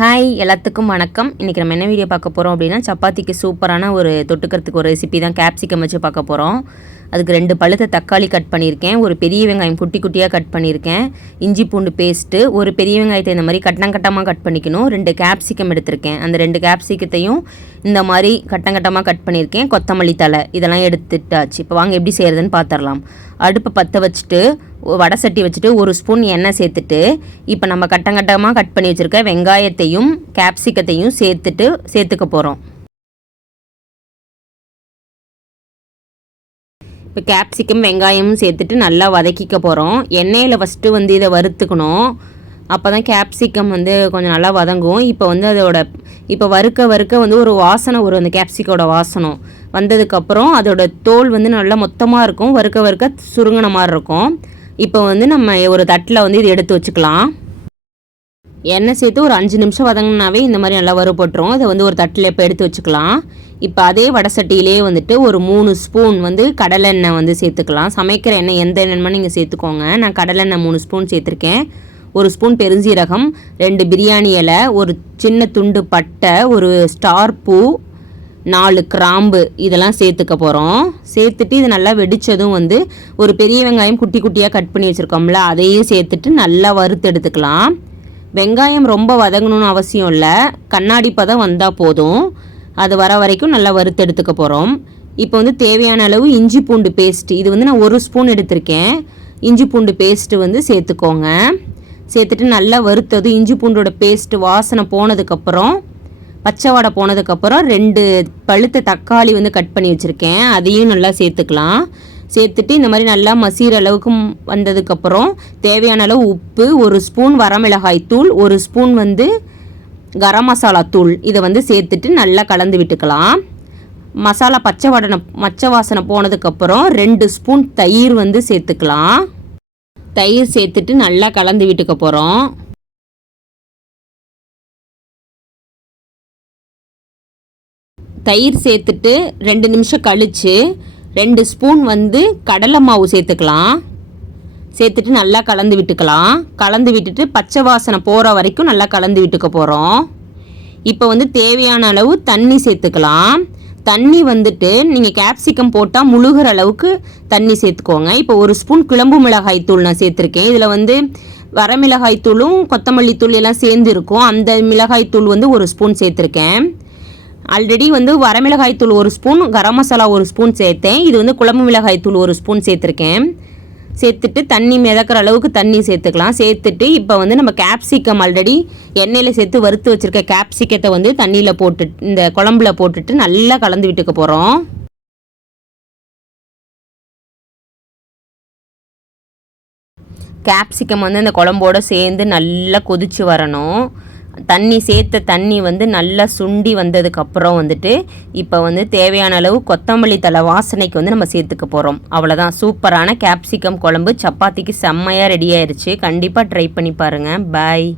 Hi எல்லாத்துக்கும் வணக்கம். இன்றைக்கி நம்ம என்ன வீடியோ பார்க்க போகிறோம் அப்படின்னா, சப்பாத்திக்கு சூப்பரான ஒரு தொட்டுக்கிறதுக்கு ஒரு ரெசிபி தான் கேப்சிகம் வச்சு பார்க்க போகிறோம். அதுக்கு 2 பழுத்த தக்காளி கட் பண்ணியிருக்கேன், ஒரு பெரிய வெங்காயம் குட்டி குட்டியாக கட் பண்ணியிருக்கேன், இஞ்சி பூண்டு பேஸ்ட்டு, ஒரு பெரிய வெங்காயத்தை இந்த மாதிரி கட்டமாக கட் பண்ணிக்கணும், 2 கேப்சிகம் எடுத்திருக்கேன். அந்த 2 கேப்சிகத்தையும் இந்த மாதிரி கட்டமாக கட் பண்ணியிருக்கேன், கொத்தமல்லி தழை இதெல்லாம் எடுத்துட்டாச்சு. இப்போ வாங்க எப்படி செய்கிறதுன்னு பார்த்துடலாம். அடுப்பை பற்ற வச்சுட்டு வடை சட்டி வச்சுட்டு 1 ஸ்பூன் எண்ணெய் சேர்த்துட்டு, இப்போ நம்ம கட்டமாக கட் பண்ணி வச்சுருக்க வெங்காயத்தையும் கேப்சிகத்தையும் சேர்த்துக்க போகிறோம். இப்போ கேப்சிகம் வெங்காயமும் சேர்த்துட்டு நல்லா வதக்கிக்க போகிறோம். எண்ணெயில் ஃபஸ்ட்டு இதை வறுத்துக்கணும், அப்போ தான் கேப்சிகம் கொஞ்சம் நல்லா வதங்கும். இப்போ வறுக்க ஒரு வாசனை வரும், அந்த கேப்சிக்கோட வாசனை வந்ததுக்கப்புறம் அதோட தோல் நல்லா மொத்தமாக இருக்கும், வறுக்க சுருங்கின மாதிரி இருக்கும். இப்போ நம்ம ஒரு தட்டில் இது எடுத்து வச்சுக்கலாம். எண்ணெய் சேர்த்து ஒரு 5 நிமிஷம் வதங்கினாவே இந்த மாதிரி நல்லா வறுபட்டுரும். இதை ஒரு தட்டில் இப்போ எடுத்து வச்சுக்கலாம். இப்போ அதே வடை சட்டியிலே ஒரு 3 ஸ்பூன் கடலெண்ணெய் சேர்த்துக்கலாம். சமைக்கிற எண்ணெய் எந்த எண்ணெய் நீங்கள் சேர்த்துக்கோங்க. நான் கடலெண்ணெய் 3 ஸ்பூன் சேர்த்துருக்கேன். 1 ஸ்பூன் பெருஞ்சீரகம், 2 பிரியாணி இலை, ஒரு சின்ன துண்டு பட்டை, ஒரு ஸ்டார் பூ, 4 கிராம்பு இதெல்லாம் சேர்த்துக்க போகிறோம். சேர்த்துட்டு இது நல்லா வெடித்ததும் ஒரு பெரிய வெங்காயம் குட்டி குட்டியாக கட் பண்ணி வச்சுருக்கோம்ல, அதையும் சேர்த்துட்டு நல்லா வறுத்து எடுத்துக்கலாம். வெங்காயம் ரொம்ப வதங்கணும்னு அவசியம் இல்லை, கண்ணாடி பதம் வந்தால் போதும். அது வர வரைக்கும் நல்லா வறுத்து எடுத்துக்க போகிறோம். இப்போ தேவையான அளவு இஞ்சி பூண்டு பேஸ்ட்டு, இது நான் 1 ஸ்பூன் எடுத்திருக்கேன். இஞ்சி பூண்டு பேஸ்ட்டு சேர்த்துக்கோங்க. சேர்த்துட்டு நல்லா வறுத்தது இஞ்சி பூண்டோட பேஸ்ட்டு வாசனை போனதுக்கப்புறம், பச்சை வடை போனதுக்கப்புறம் 2 பழுத்த தக்காளி கட் பண்ணி வச்சுருக்கேன், அதையும் நல்லா சேர்த்துக்கலாம். சேர்த்துட்டு இந்த மாதிரி நல்லா மசீர அளவுக்கு வந்ததுக்கப்புறம் தேவையான அளவு உப்பு, 1 ஸ்பூன் வரமிளகாய் தூள், 1 ஸ்பூன் கரம் மசாலா தூள் இதை சேர்த்துட்டு நல்லா கலந்து விட்டுக்கலாம். மசாலா பச்சை வாசனை போனதுக்கப்புறம் 2 ஸ்பூன் தயிர் சேர்த்துக்கலாம். தயிர் சேர்த்துட்டு நல்லா கலந்து விட்டுக்க போகிறோம். தயிர் சேர்த்துட்டு 2 நிமிஷம் கழித்து 2 ஸ்பூன் கடலை மாவு சேர்த்துக்கலாம். சேர்த்துட்டு நல்லா கலந்து விட்டுக்கலாம். கலந்து விட்டுட்டு பச்சை வாசனை போகிற வரைக்கும் நல்லா கலந்து விட்டுக்க போகிறோம். இப்போ தேவையான அளவு தண்ணி சேர்த்துக்கலாம். தண்ணி நீங்கள் கேப்சிகம் போட்டால் முழுகிற அளவுக்கு தண்ணி சேர்த்துக்கோங்க. இப்போ 1 ஸ்பூன் குழம்பு மிளகாய் தூள் நான் சேர்த்துருக்கேன். இதில் வரமிளகாய் தூளும் கொத்தமல்லி தூள் எல்லாம் சேர்ந்து இருக்கும். அந்த மிளகாய் தூள் 1 ஸ்பூன் சேர்த்துருக்கேன். ஆல்ரெடி வரமிளகாய் தூள் 1 ஸ்பூன், கரம் மசாலா 1 ஸ்பூன் சேர்த்தேன். இது குழம்பு மிளகாய் தூள் 1 ஸ்பூன் சேர்த்துருக்கேன். சேர்த்துட்டு தண்ணி மிதக்கிற அளவுக்கு தண்ணி சேர்த்துக்கலாம். சேர்த்துட்டு இப்போ நம்ம கேப்சிகம் ஆல்ரெடி எண்ணெயில் சேர்த்து வறுத்து வச்சுருக்க கேப்சிகத்தை தண்ணியில் போட்டுட்டு இந்த குழம்புல போட்டுட்டு நல்லா கலந்து விட்டுக்க போகிறோம். கேப்சிகம் இந்த குழம்போடு சேர்ந்து நல்லா கொதித்து வரணும். சேர்த்த தண்ணி நல்லா சுண்டி வந்ததுக்கப்புறம் இப்போ தேவையான அளவு கொத்தமல்லி தழை வாசனைக்கு நம்ம சேர்த்துக்க போகிறோம். அவ்வளோதான், சூப்பரான கேப்சிகம் குழம்பு சப்பாத்திக்கு செம்மையாக ரெடி ஆயிடுச்சு. கண்டிப்பாக ட்ரை பண்ணி பாருங்கள். பாய்.